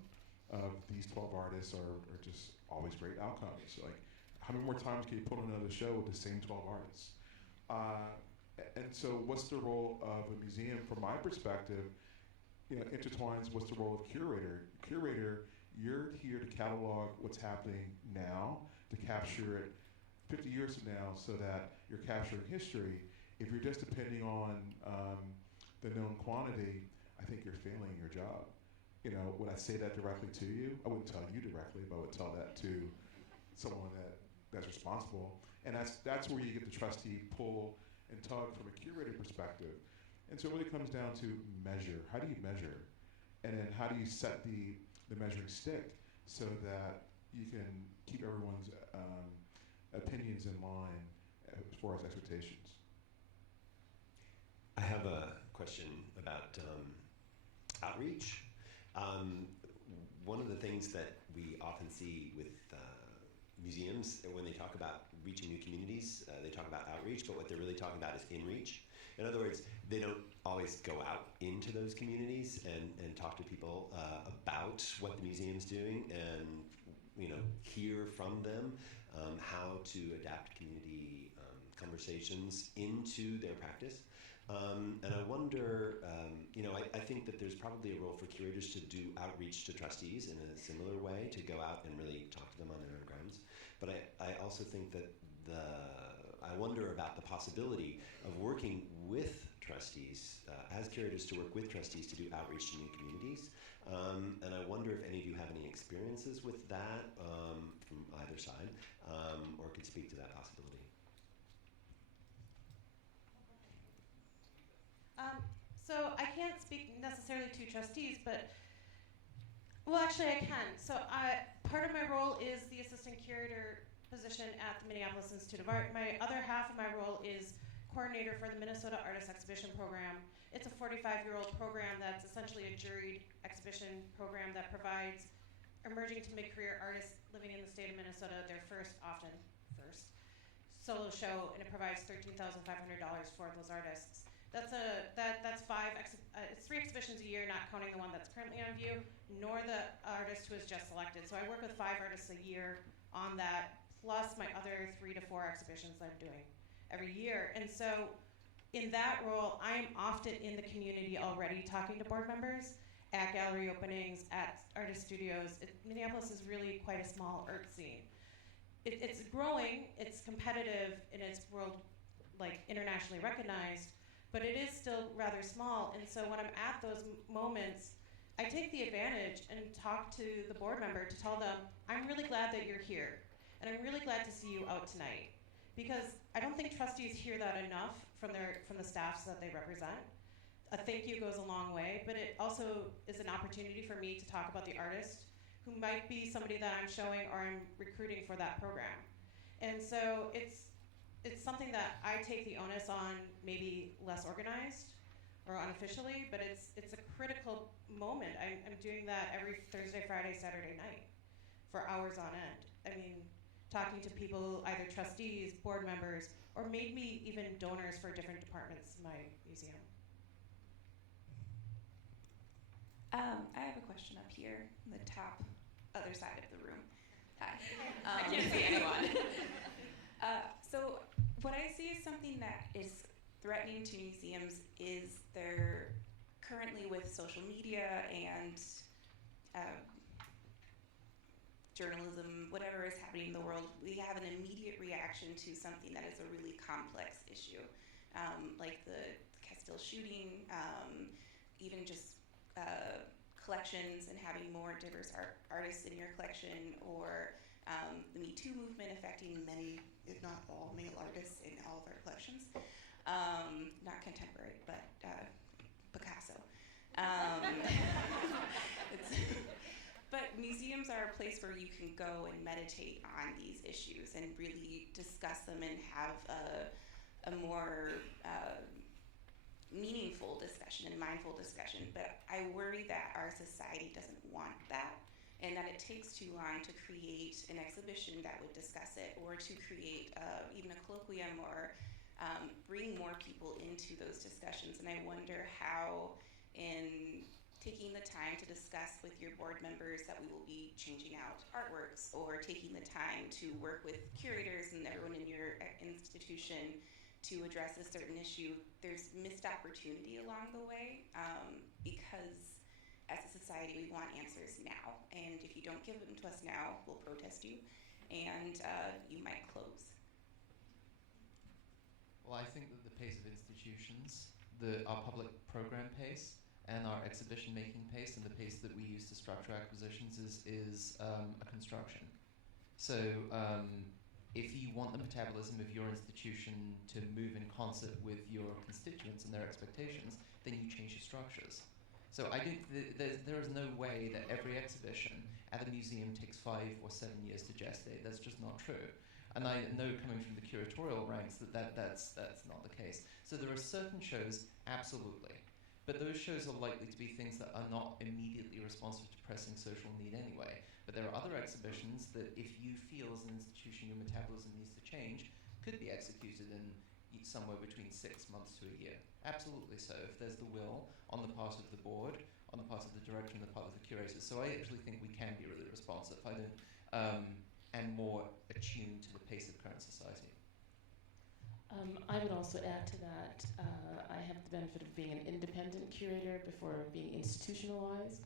of these 12 artists are just always great outcomes. Like, how many more times can you put on another show with the same 12 artists? And so what's the role of a museum from my perspective? You know, intertwines what's the role of curator. Curator, you're here to catalog what's happening now, to capture it 50 years from now so that you're capturing history. If you're just depending on the known quantity, I think you're failing your job. You know, would I say that directly to you? I wouldn't tell you directly, but I would tell that to someone that's responsible. And that's where you get the trustee pull and tug from a curator perspective. And so it really comes down to measure. How do you measure? And then how do you set the measuring stick so that you can keep everyone's opinions in line as far as expectations? I have a question about outreach. One of the things that we often see with museums, when they talk about reaching new communities, they talk about outreach, but what they're really talking about is inreach. In other words, they don't always go out into those communities and talk to people about what the museum's doing and, you know, hear from them how to adapt community conversations into their practice. And I wonder, you know, I think that there's probably a role for curators to do outreach to trustees in a similar way, to go out and really talk to them on their own grounds. But I also think that I wonder about the possibility of working with trustees, as curators, to work with trustees to do outreach to new communities. And I wonder if any of you have any experiences with that from either side, or could speak to that possibility. So I can't speak necessarily to trustees, but, well, actually I can. So part of my role is the assistant curator position at the Minneapolis Institute of Art. My other half of my role is coordinator for the Minnesota Artist Exhibition Program. It's a 45-year-old program that's essentially a juried exhibition program that provides emerging to mid-career artists living in the state of Minnesota their first solo show, and it provides $13,500 for those artists. That's it's 3 exhibitions a year, not counting the one that's currently on view, nor the artist who is just selected. So I work with 5 artists a year on that, plus my other 3 to 4 exhibitions that I'm doing every year. And so in that role, I'm often in the community already talking to board members at gallery openings, at artist studios. Minneapolis is really quite a small art scene. It's growing, it's competitive, and it's internationally recognized, but it is still rather small. And so when I'm at those moments, I take the advantage and talk to the board member to tell them, I'm really glad that you're here, and I'm really glad to see you out tonight. Because I don't think trustees hear that enough from the staffs that they represent. A thank you goes a long way, but it also is an opportunity for me to talk about the artist who might be somebody that I'm showing or I'm recruiting for that program. And so it's something that I take the onus on, maybe less organized or unofficially, but it's a critical moment. I'm doing that every Thursday, Friday, Saturday night for hours on end. I mean, talking to people, either trustees, board members, or maybe even donors for different departments in my museum. I have a question up here in the top other side of the room. Hi. I can't see anyone. So what I see is something that is threatening to museums is they're currently with social media and journalism, whatever is happening in the world, we have an immediate reaction to something that is a really complex issue, like the Castile shooting, even just collections and having more diverse artists in your collection, or the Me Too movement affecting many, if not all, male artists in all of our collections. Not contemporary, but Picasso. But museums are a place where you can go and meditate on these issues and really discuss them and have a more meaningful discussion and mindful discussion. But I worry that our society doesn't want that, and that it takes too long to create an exhibition that would discuss it, or to create even a colloquium, or bring more people into those discussions. And I wonder how, in taking the time to discuss with your board members that we will be changing out artworks, or taking the time to work with curators and everyone in your institution to address a certain issue, there's missed opportunity along the way, because as a society we want answers now, and if you don't give them to us now, we'll protest you, and you might close. Well, I think that the pace of institutions, our public program pace, and our exhibition-making pace, and the pace that we use to structure acquisitions is a construction. So if you want the metabolism of your institution to move in concert with your constituents and their expectations, then you change your structures. So I think there is no way that every exhibition at a museum takes 5 or 7 years to gestate. That's just not true. And I know, coming from the curatorial ranks, that's not the case. So there are certain shows, absolutely. But those shows are likely to be things that are not immediately responsive to pressing social need anyway. But there are other exhibitions that, if you feel as an institution your metabolism needs to change, could be executed in somewhere between 6 months to a year. Absolutely so, if there's the will on the part of the board, on the part of the director, and the part of the curators. So I actually think we can be really responsive. And more attuned to the pace of current society. I would also add to that, I have the benefit of being an independent curator before being institutionalized.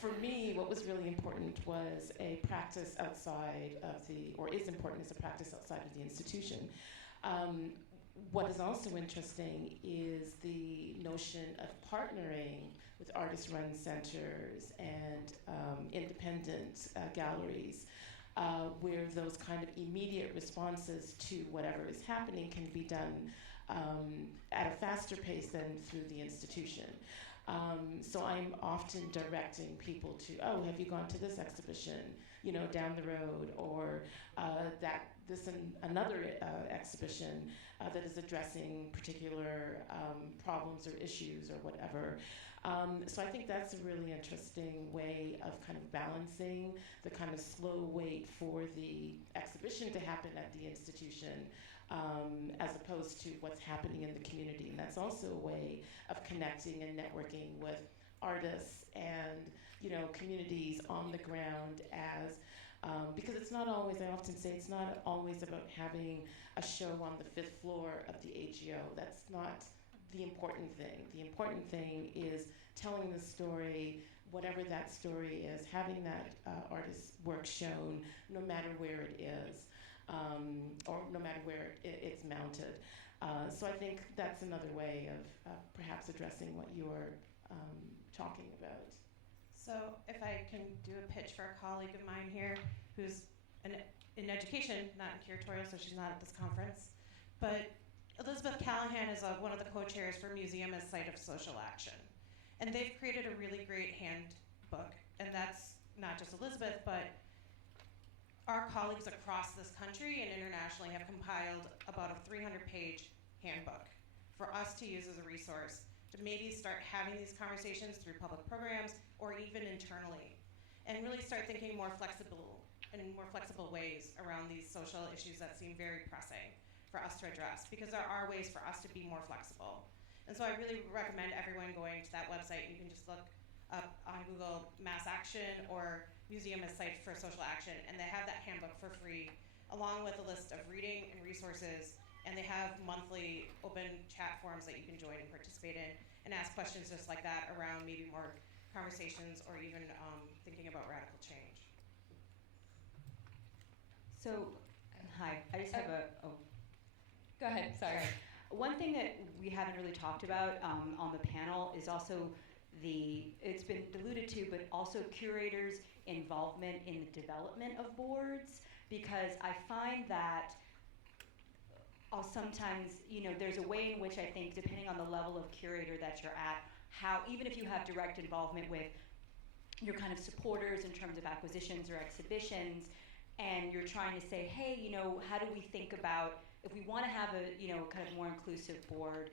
For me, what was really important was a practice outside of is important as a practice outside of the institution. What is also interesting is the notion of partnering with artist-run centers and independent galleries, where those kind of immediate responses to whatever is happening can be done at a faster pace than through the institution. So I'm often directing people to, have you gone to this exhibition, down the road, or another exhibition that is addressing particular problems or issues or whatever. So I think that's a really interesting way of kind of balancing the kind of slow wait for the exhibition to happen at the institution, as opposed to what's happening in the community. And that's also a way of connecting and networking with artists and communities on the ground, because it's not always, I often say, it's not always about having a show on the 5th floor of the AGO. That's not the important thing. The important thing is telling the story, whatever that story is, having that artist's work shown, no matter where it is, or no matter where it's mounted. So I think that's another way of perhaps addressing what you're talking about. So if I can do a pitch for a colleague of mine here who's in education, not in curatorial, so she's not at this conference, but Elizabeth Callahan is one of the co-chairs for Museum as Site of Social Action. And they've created a really great handbook, and that's not just Elizabeth, but our colleagues across this country and internationally have compiled about a 300-page handbook for us to use as a resource to maybe start having these conversations through public programs or even internally, and really start thinking more flexible ways around these social issues that seem very pressing for us to address, because there are ways for us to be more flexible. And so I really recommend everyone going to that website. You can just look up on Google Mass Action or Museum as Site for Social Action, and they have that handbook for free, along with a list of reading and resources, and they have monthly open chat forums that you can join and participate in and ask questions just like that around maybe more conversations or even thinking about radical change. So, hi, I just have Go ahead, sorry. one thing that we haven't really talked about on the panel is also it's been alluded to, but also curators' involvement in the development of boards, because I find that I'll sometimes, there's a way in which I think, depending on the level of curator that you're at, how, even if you have direct involvement with your kind of supporters in terms of acquisitions or exhibitions, and you're trying to say, hey, how do we think about, if we want to have a, kind of more inclusive board,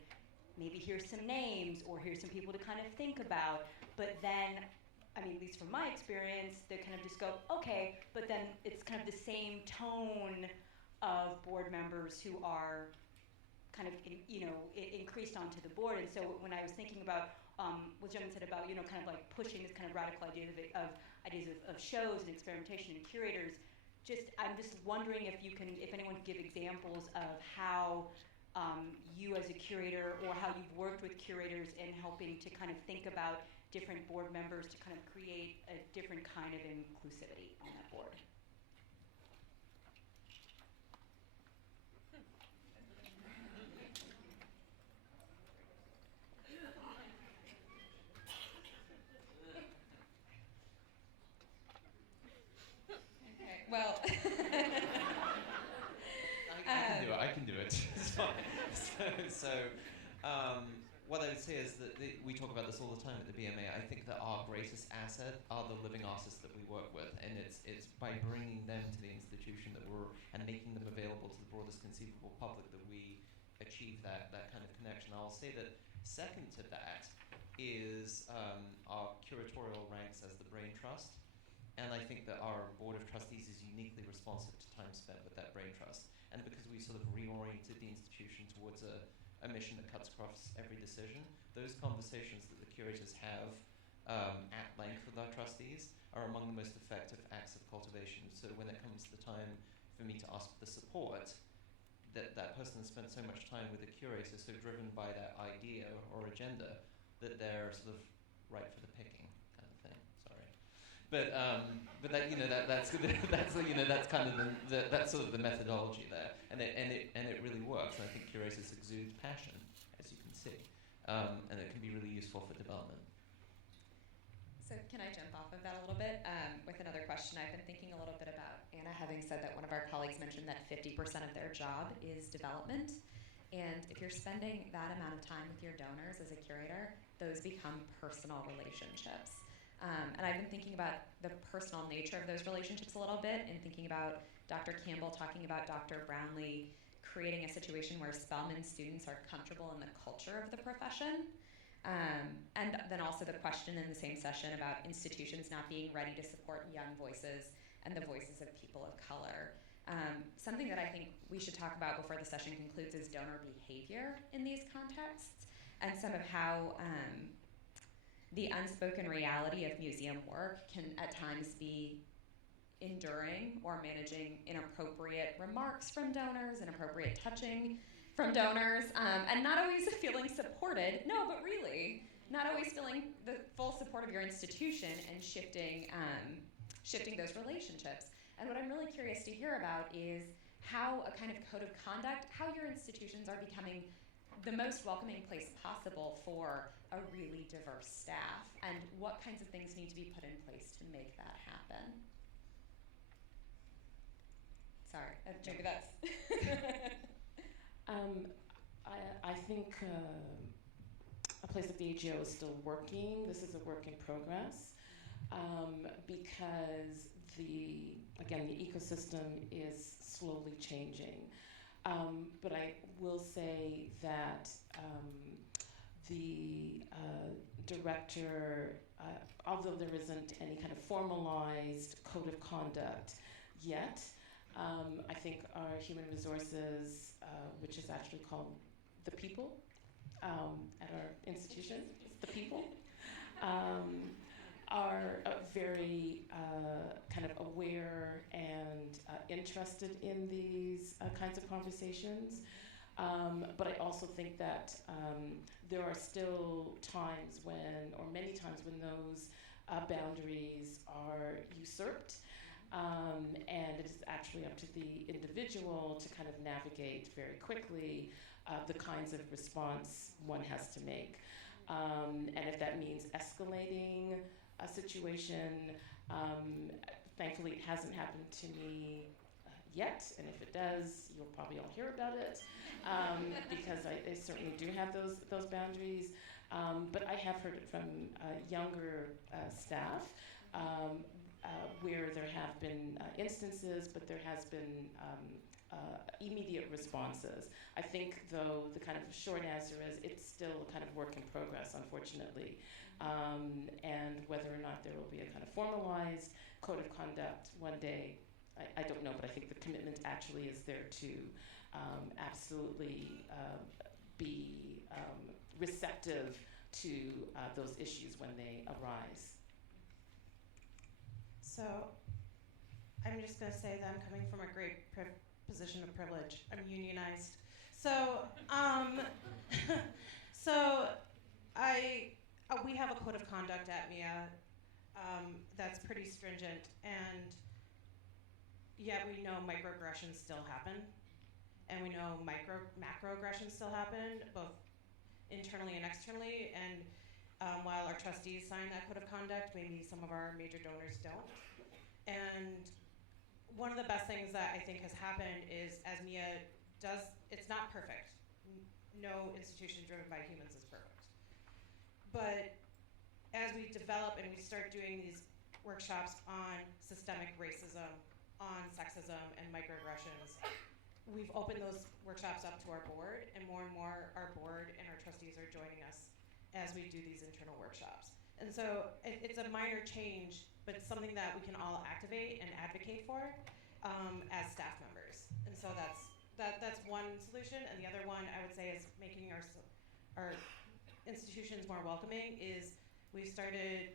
maybe here's some names, or here's some people to kind of think about, but then, at least from my experience, they kind of just go, okay, but then it's kind of the same tone of board members who are kind of, increased onto the board. And so when I was thinking about what Jen said about, kind of like pushing this kind of radical idea of ideas of shows and experimentation and curators, I'm just wondering if anyone could give examples of how you as a curator, or how you've worked with curators in helping to kind of think about different board members to kind of create a different kind of inclusivity on that board. Okay, well, I can do it. It's fine. So, what I would say is that we talk about this all the time at the BMA. I think that our greatest asset are the living artists that we work with, and it's by bringing them to the institution and making them available to the broadest conceivable public that we achieve that kind of connection. I'll say that second to that is our curatorial ranks as the Brain Trust, and I think that our Board of Trustees is uniquely responsive to time spent with that Brain Trust. And because we sort of reoriented the institution towards a mission that cuts across every decision, those conversations that the curators have at length with our trustees are among the most effective acts of cultivation. So when it comes to the time for me to ask for the support, that person has spent so much time with the curator, so driven by that idea or agenda, that they're sort of ripe for the picking, kind of thing. Sorry. But that's kind of that's sort of the methodology there, and it really works. And I think curators exude passion, as you can see, and it can be really useful for development. so can I jump off of that a little bit with another question? I've been thinking a little bit about Anna having said that one of our colleagues mentioned that 50% of their job is development, and if you're spending that amount of time with your donors as a curator, those become personal relationships. And I've been thinking about the personal nature of those relationships a little bit, and thinking about Dr. Campbell talking about Dr. Brownlee creating a situation where Spelman students are comfortable in the culture of the profession. And then also the question in the same session about institutions not being ready to support young voices and the voices of people of color. Something that I think we should talk about before the session concludes is donor behavior in these contexts, and some of how the unspoken reality of museum work can at times be enduring or managing inappropriate remarks from donors, inappropriate touching from donors, and not always feeling supported. No, but really, not always feeling the full support of your institution, and shifting those relationships. And what I'm really curious to hear about is how a kind of code of conduct, how your institutions are becoming the most welcoming place possible for a really diverse staff, and what kinds of things need to be put in place to make that happen. Sorry, maybe that's... I think a place like the AGO is still working. This is a work in progress because the ecosystem is slowly changing. But I will say that the director, although there isn't any kind of formalized code of conduct yet, I think our human resources, which is actually called the people, at our institution, the people, are very kind of aware and interested in these kinds of conversations. But I also think that there are still times when, or many times when those boundaries are usurped. And it is actually up to the individual to kind of navigate very quickly the kinds of response one has to make. And if that means escalating a situation, thankfully it hasn't happened to me yet, and if it does, you'll probably all hear about it, because I certainly do have those boundaries. But I have heard it from younger staff, where there have been instances, but there has been immediate responses. I think, though, the kind of short answer is it's still a kind of work in progress, unfortunately. And whether or not there will be a kind of formalized code of conduct one day, I don't know, but I think the commitment actually is there to absolutely be receptive to those issues when they arise. So I'm just going to say that I'm coming from a great position of privilege. I'm unionized. So, we have a code of conduct at MIA that's pretty stringent, and yet we know microaggressions still happen, and we know macroaggressions still happen, both internally and externally. And while our trustees sign that code of conduct, maybe some of our major donors don't. And one of the best things that I think has happened is, as MIA does, it's not perfect. No institution driven by humans is perfect. But as we develop and we start doing these workshops on systemic racism, on sexism and microaggressions, we've opened those workshops up to our board, and more our board and our trustees are joining us as we do these internal workshops. And so it's a minor change, but it's something that we can all activate and advocate for as staff members. And so that's one solution. And the other one I would say is making our institutions more welcoming. Is we've started,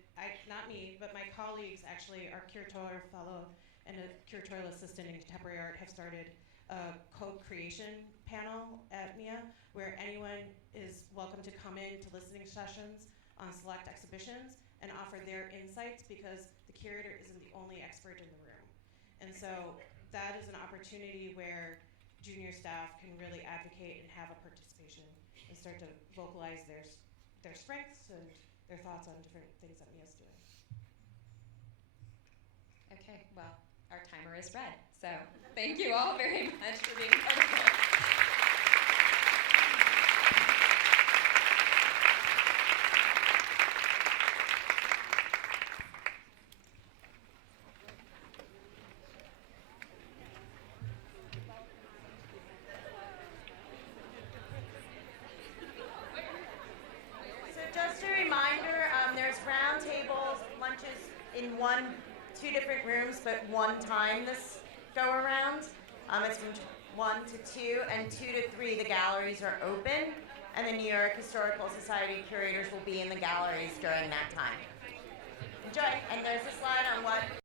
not me, but my colleagues actually, our curatorial fellow and a curatorial assistant in contemporary art, have started a co-creation panel at MIA where anyone is welcome to come in to listening sessions on select exhibitions and offer their insights, because the curator isn't the only expert in the room. And so that is an opportunity where junior staff can really advocate and have a participation and start to vocalize their strengths and their thoughts on different things that MIA's doing. Okay, well, our timer is red, so thank you all very much for being part of this. Just a reminder, there's round tables, lunches in two different rooms, but one time this go around. It's from 1 to 2, and 2 to 3 the galleries are open, and the New York Historical Society curators will be in the galleries during that time. Enjoy, and there's a slide on what